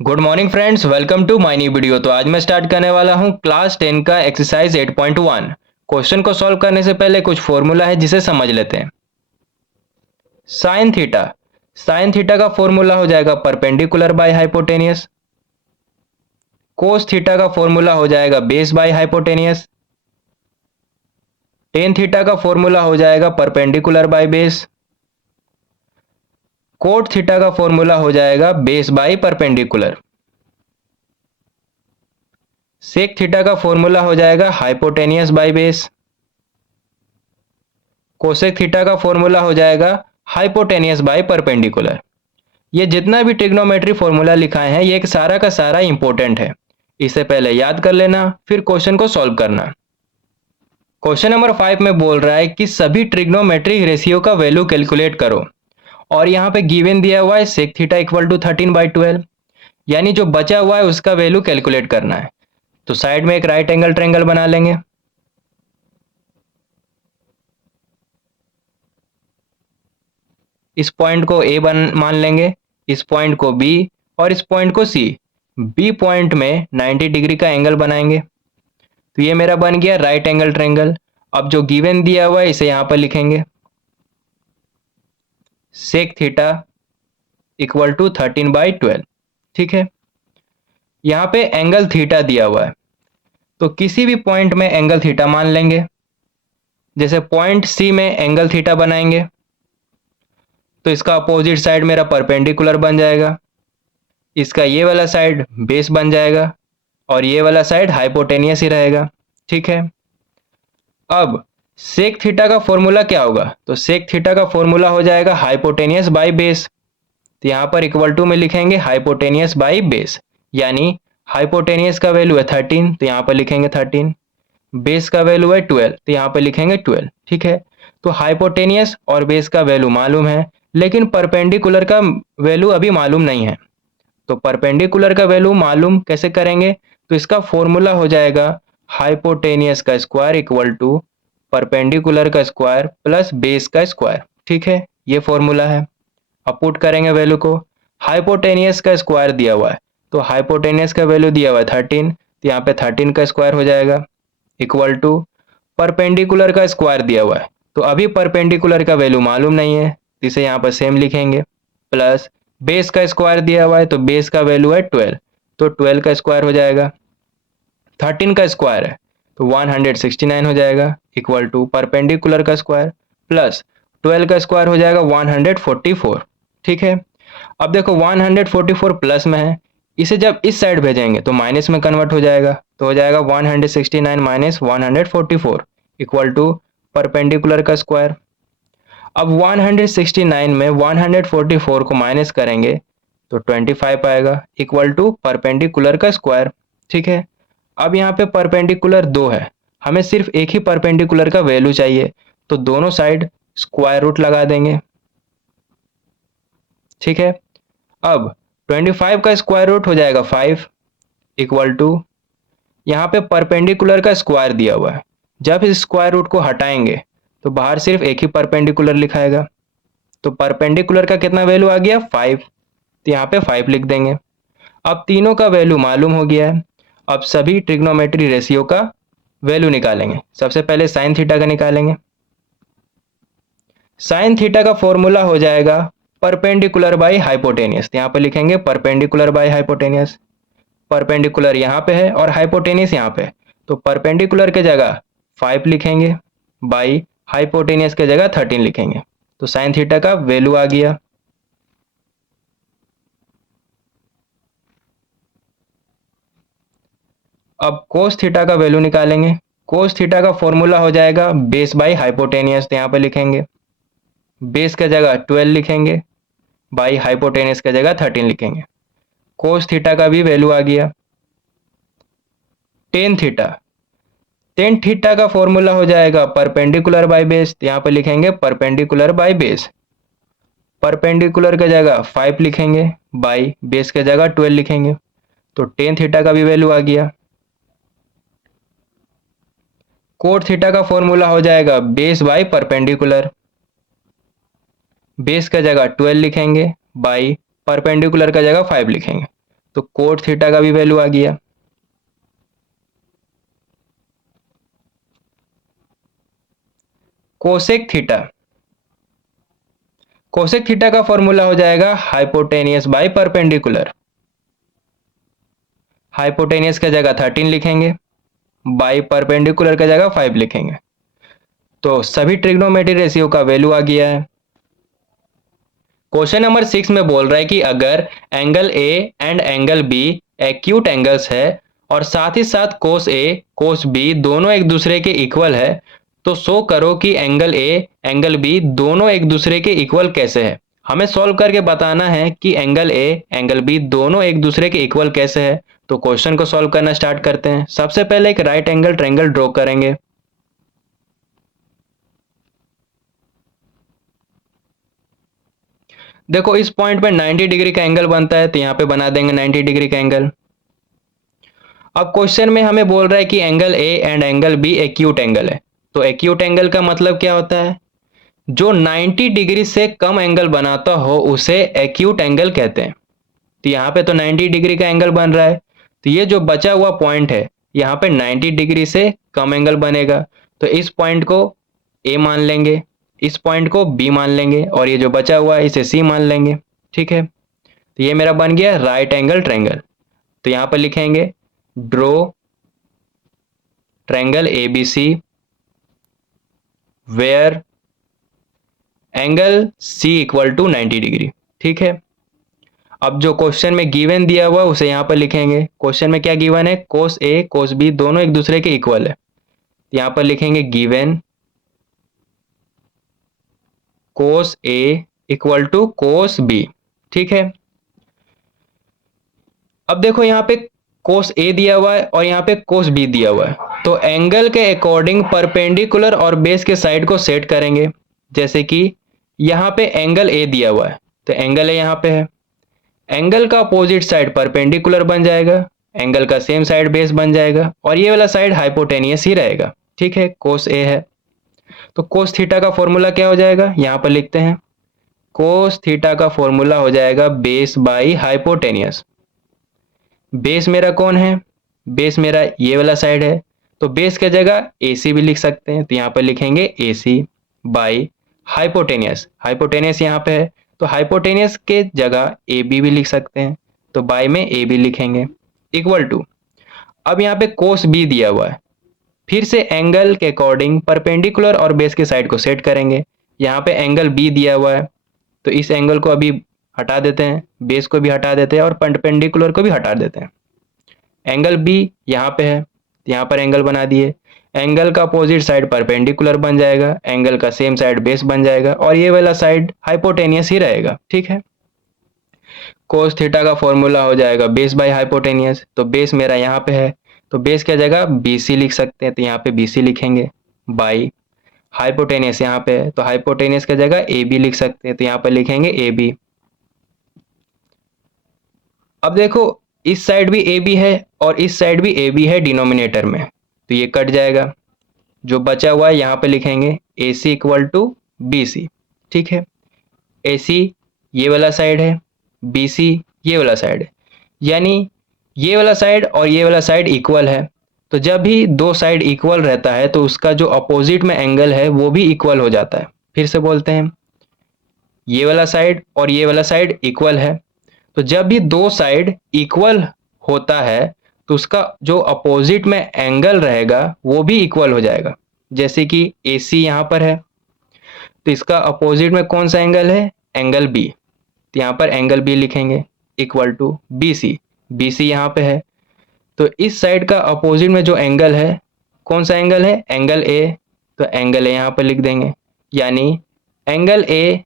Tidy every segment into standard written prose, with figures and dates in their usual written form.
Good morning friends, welcome to my new video. तो आज मैं स्टार्ट करने वाला हूं क्लास 10 का एक्सरसाइज 8.1। क्वेश्चन को सॉल्व करने से पहले कुछ फॉर्मूला है जिसे समझ लेते हैं। साइन थीटा, साइन थीटा का फॉर्मूला हो जाएगा perpendicular by hypotenuse. Cos theta का फॉर्मूला हो जाएगा base by hypotenuse. Tan theta का फॉर्मूला हो जाएगा perpendicular by base. Cot theta का फॉर्मूला हो जाएगा base by perpendicular. Sec theta का फॉर्मूला हो जाएगा hypotenuse by base. Cosec theta का फॉर्मूला हो जाएगा हाइपोटेनियस बाय परपेंडिकुलर। ये जितना भी ट्रिग्नोमेट्री फॉर्मूला लिखा है ये एक सारा का सारा इंपॉर्टेंट है। इसे पहले याद कर लेना, फिर क्वेश्चन को सॉल्व करना। क्वेश्चन नंबर 5 में बोल रहा है कि सभी ट्रिग्नोमेट्रिक रेशियो का वैल्यू कैलकुलेट करो, और यहाँ पे गिवन दिया हुआ है सेक थीटा इक्वल टू 13/12, यानी जो बचा हुआ है उसका वैल्यू कैलकुलेट करना है। तो साइड में एक राइट एंगल ट्रायंगल बना लेंगे। इस पॉइंट को ए मान लेंगे, इस पॉइंट को बी और इस पॉइंट को सी। बी पॉइंट में 90 डिग्री का एंगल बनाएंगे। तो ये मेरा बन गया राइट एंगल ट्रायंगल। अब जो गिवन दिया हुआ है इसे यहां पर लिखेंगे, सेक थीटा इक्वल टू 13/12। ठीक है, यहाँ पे एंगल थीटा दिया हुआ है, तो किसी भी पॉइंट में एंगल थीटा मान लेंगे। जैसे पॉइंट सी में एंगल थीटा बनाएंगे तो इसका अपोजिट साइड मेरा परपेंडिकुलर बन जाएगा, इसका ये वाला साइड बेस बन जाएगा और ये वाला साइड हाइपोटेनियस ही रहेगा। ठीक है, अब सेक थीटा का फॉर्मूला क्या होगा? तो सेक थीटा का फॉर्मूला हो जाएगा हाइपोटेनियस बाय बेस। तो यहाँ पर इक्वल टू में लिखेंगे हाइपोटेनियस बाय बेस, यानी हाइपोटेनियस का वैल्यू है 13 तो यहाँ पर लिखेंगे 13, बेस का वैल्यू है 12 तो यहाँ पर लिखेंगे 12। ठीक है, तो हाइपोटेनियस और बेस का वैल्यू मालूम है, लेकिन परपेंडिकुलर का वैल्यू अभी मालूम नहीं है। तो परपेंडिकुलर का वैल्यू मालूम कैसे करेंगे? तो इसका फॉर्मूला हो जाएगा हाइपोटेनियस का स्क्वायर इक्वल टू परपेंडिकुलर का स्क्वायर प्लस बेस का स्क्वायर। ठीक है, ये फॉर्मूला है। अब पुट करेंगे वैल्यू को। हाइपोटेनियस का स्क्वायर दिया हुआ है, तो हाइपोटेनियस का वैल्यू दिया हुआ है 13, तो यहाँ पे 13 का स्क्वायर हो जाएगा इक्वल टू परपेंडिकुलर का स्क्वायर दिया हुआ है, तो अभी परपेंडिकुलर का वैल्यू मालूम नहीं है, इसे यहाँ पर सेम लिखेंगे, प्लस बेस का स्क्वायर दिया हुआ है तो बेस का वैल्यू है 12, तो 12 का स्क्वायर हो जाएगा। 13 का स्क्वायर है तो 169 हो जाएगा इक्वल टू परपेंडिकुलर का स्क्वायर प्लस 12 का स्क्वायर हो जाएगा 144। ठीक है, अब देखो 144 प्लस में है, इसे जब इस साइड भेजेंगे तो माइनस में कन्वर्ट हो जाएगा, तो हो जाएगा 169 माइनस 144 इक्वल टू परपेंडिकुलर का स्क्वायर। अब 169 में 144 को माइनस करेंगे तो 25 आएगा इक्वल टू परपेंडिकुलर का स्क्वायर। ठीक है, अब यहाँ पे परपेंडिकुलर 2 है, हमें सिर्फ एक ही परपेंडिकुलर का वैल्यू चाहिए, तो दोनों साइड स्क्वायर रूट लगा देंगे। ठीक है, अब 25 का स्क्वायर रूट हो जाएगा 5 इक्वल टू, यहाँ पे परपेंडिकुलर का स्क्वायर दिया हुआ है, जब इस स्क्वायर रूट को हटाएंगे तो बाहर सिर्फ एक ही परपेंडिकुलर लिखाएगा, तो परपेंडिकुलर का कितना वैल्यू आ गया 5, तो यहाँ पे 5 लिख देंगे। अब तीनों का वैल्यू मालूम हो गया है, अब सभी ट्रिग्नोमेट्री रेशियो का वैल्यू निकालेंगे। सबसे पहले साइन थीटा का निकालेंगे। साइन थीटा का फॉर्मूला हो जाएगा परपेंडिकुलर बाय हाइपोटेनियस, यहाँ पे लिखेंगे परपेंडिकुलर बाय हाइपोटेनियस। परपेंडिकुलर यहाँ पे है और हाइपोटेनियस यहाँ पे, तो परपेंडिकुलर के जगह 5 लिखेंगे, बाई हाइपोटेनियस के जगह 13 लिखेंगे, तो साइन थीटा का वैल्यू आ गया। अब कोस थीटा का वैल्यू निकालेंगे। कोस थीटा का फॉर्मूला हो जाएगा बेस बाई हाइपोटेनियस, तो यहाँ पे लिखेंगे बेस के जगह 12 लिखेंगे, बाई हाइपोटेनियस के जगह 13 लिखेंगे। कोस थीटा का भी वैल्यू आ गया। टेन थीटा, टेन थीटा का फॉर्मूला हो जाएगा परपेंडिकुलर बाय बेस, तो यहाँ पे लिखेंगे परपेंडिकुलर बाय बेस। परपेंडिकुलर के जगह 5 लिखेंगे, बाई बेस के जगह 12 लिखेंगे, तो टेन थीटा का भी वैल्यू आ गया। कोट थीटा का फॉर्मूला हो जाएगा बेस बाई परपेंडिकुलर, बेस का जगह 12 लिखेंगे, बाई परपेंडिकुलर का जगह 5 लिखेंगे, तो कोट थीटा का भी वैल्यू आ गया। कोसेक थीटा, कोसेक थीटा का फॉर्मूला हो जाएगा हाइपोटेनियस बाय परपेंडिकुलर। हाइपोटेनियस का जगह 13 लिखेंगे, बाय परपेंडिकुलर का जगह 5 लिखेंगे। तो सभी ट्रिग्नोमेट्री रेशियो का वैल्यू आ गया है। क्वेश्चन नंबर 6 में बोल रहा है कि अगर angle A and angle B acute angles है और साथ ही साथ कोस ए कोस बी दोनों एक दूसरे के इक्वल है, तो शो करो कि एंगल ए एंगल बी दोनों एक दूसरे के इक्वल कैसे है। हमें सॉल्व करके बताना है कि एंगल ए एंगल बी दोनों एक दूसरे के इक्वल कैसे है। तो क्वेश्चन को सॉल्व करना स्टार्ट करते हैं। सबसे पहले एक राइट एंगल ट्रायंगल ड्रॉ करेंगे। देखो इस पॉइंट पे 90 डिग्री का एंगल बनता है, तो यहाँ पे बना देंगे 90 डिग्री का एंगल। अब क्वेश्चन में हमें बोल रहा है कि angle A and angle B acute angle है। तो एक्यूट एंगल का मतलब क्या होता है? जो 90 डिग्री से कम एंगल बनाता हो उसे एक्यूट एंगल कहते हैं। तो यहाँ पे तो 90 डिग्री का एंगल बन रहा है, तो ये जो बचा हुआ पॉइंट है यहाँ पे 90 डिग्री से कम एंगल बनेगा। तो इस पॉइंट को ए मान लेंगे, इस पॉइंट को बी मान लेंगे और ये जो बचा हुआ है इसे सी मान लेंगे। ठीक है, तो ये मेरा बन गया राइट एंगल ट्रायंगल। तो यहाँ पर लिखेंगे draw triangle ABC where angle C equal to 90 degree. ठीक है, अब जो क्वेश्चन में गिवन दिया हुआ उसे यहाँ पर लिखेंगे। क्वेश्चन में क्या गिवन है? कोस ए कोस बी दोनों एक दूसरे के इक्वल है। यहाँ पर लिखेंगे given cos A equal to cos B. ठीक है, अब देखो यहाँ पे कोस ए दिया हुआ है और यहाँ पे कोस बी दिया हुआ है, तो एंगल के अकॉर्डिंग परपेंडिकुलर और बेस के साइड को सेट करेंगे। जैसे कि यहाँ पे एंगल ए दिया हुआ है, तो एंगल ए यहाँ पे है, एंगल का अपोजिट साइड परपेंडिकुलर बन जाएगा, एंगल का सेम साइड बेस बन जाएगा और ये वाला साइड हाइपोटेनियस ही रहेगा। ठीक है, कोस ए है, तो कोस थीटा का फॉर्मूला क्या हो जाएगा? यहाँ पर लिखते हैं कोस थीटा का फॉर्मूला हो जाएगा बेस बाई हाइपोटेनियस। बेस मेरा कौन है? बेस मेरा ये वाला साइड है, तो बेस की जगह AC भी लिख सकते हैं, तो यहाँ पर लिखेंगे AC बाई हाइपोटेनियस। हाइपोटेनियस यहाँ पे है, तो हाइपोटेनियस के जगह AB भी लिख सकते हैं, तो बाई में AB लिखेंगे इक्वल टू। अब यहाँ पे कोस B दिया हुआ है, फिर से एंगल के अकॉर्डिंग परपेंडिकुलर और बेस के साइड को सेट करेंगे। यहाँ पे एंगल B दिया हुआ है, तो इस एंगल को अभी हटा देते हैं, बेस को भी हटा देते हैं और परपेंडिकुलर को भी हटा देते हैं। एंगल बी यहाँ पे है, यहाँ पर एंगल बना दिए, एंगल का अपोजिट साइड परपेंडिकुलर बन जाएगा, एंगल का सेम साइड बेस बन जाएगा और ये वाला साइड हाइपोटेनियस ही रहेगा। ठीक है, कोस थीटा का फॉर्मूला हो जाएगा बेस बाय हाइपोटेनियस। तो बेस मेरा यहाँ पे है, तो बेस की जगह BC लिख सकते हैं, तो यहाँ पे BC लिखेंगे बाई हाइपोटेनियस यहाँ पे है, तो हाइपोटेनियस की जगह AB लिख सकते हैं, तो यहाँ पर लिखेंगे AB। अब देखो इस साइड भी AB है और इस साइड भी AB है डिनोमिनेटर में, तो ये कट जाएगा, जो बचा हुआ है यहाँ पे लिखेंगे AC इक्वल टू BC। ठीक है, AC ये वाला साइड है, BC ये वाला साइड है, यानी ये वाला साइड और ये वाला साइड इक्वल है। तो जब भी दो साइड इक्वल रहता है तो उसका जो अपोजिट में एंगल है वो भी इक्वल हो जाता है। फिर से बोलते हैं, ये वाला साइड और ये वाला साइड इक्वल है, तो जब भी दो साइड इक्वल होता है तो उसका जो अपोजिट में एंगल रहेगा वो भी इक्वल हो जाएगा। जैसे कि AC यहाँ पर है, तो इसका अपोजिट में कौन सा एंगल है? एंगल B, तो यहाँ पर एंगल B लिखेंगे इक्वल टू BC। BC यहाँ पे है, तो इस साइड का अपोजिट में जो एंगल है कौन सा एंगल है? एंगल A, तो एंगल A यहाँ पर लिख देंगे, यानी एंगल A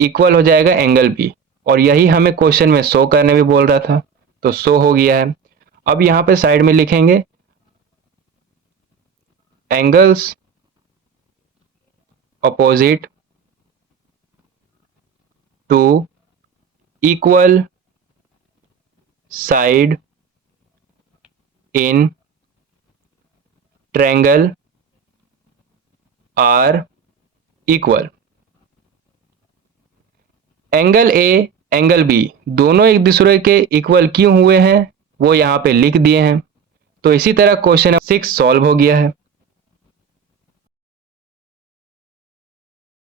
इक्वल हो जाएगा एंगल B, और यही हमें क्वेश्चन में शो करने भी बोल रहा था, तो शो हो गया है। अब यहाँ पे साइड में लिखेंगे angles opposite to equal side in triangle are equal. Angle A angle B दोनों एक दूसरे के इक्वल क्यों हुए हैं वो यहाँ पे लिख दिए हैं। तो इसी तरह क्वेश्चन 6 सॉल्व हो गया है।